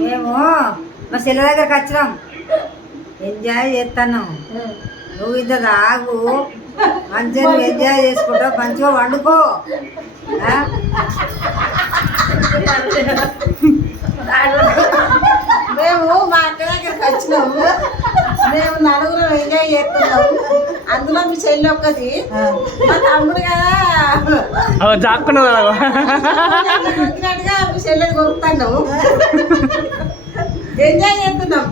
మేము మా చెల్లె దగ్గరకు వచ్చినాం, ఎంజాయ్ చేస్తాను. నువ్వు ఇంత తాగు, మంచిగా ఎంజాయ్ చేసుకుంటావు, మంచిగా వండుకో. మేము మా అక్క దగ్గరికి వచ్చినాము, మేము నలుగురం ఎంజాయ్ చేస్తున్నాము. అందులో మీ చెల్లి ఒక్కది, మా తమ్ముడు కదా కొట్టినట్టుగా మీ చెల్లెని కొరుకుతున్నాము, ఎంజాయ్ చేస్తున్నాం.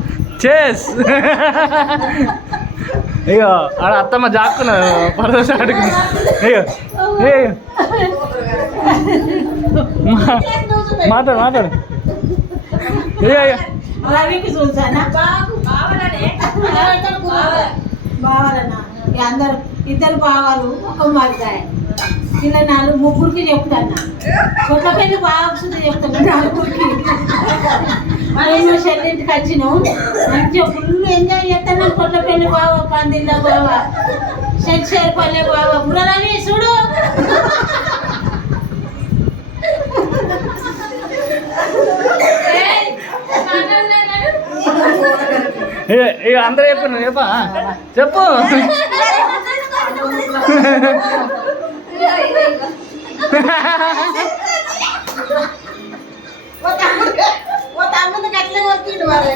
అయ్యో ఆడ అత్తమ్మ జాక్కున్నా పరదోశ అడుగు. అయ్యో మాట్లాడు మాట్లాడు. అయ్యో అయ్యో బావాలన్నా అందరు ఇద్దరు బావాలు ఒక మరిదాయ ఇలా ముగ్గురికి చెప్తాను. కొత్త పెళ్లి బాగా చెప్తాను నలుగురికి. మేము చెల్లింటికి వచ్చినాం, మంచిగా ఫుల్ ఎంజాయ్ చేస్తాను. కొత్త పెళ్లి బావ, పందిళ్ళ బావ, షేర్పల్లె బావ, బుర్రలని చూడు. ఇక అందరూ చెప్పు, చెప్పా చెప్పు. తమ్ముడికి అట్లే కొట్టిండు మరి.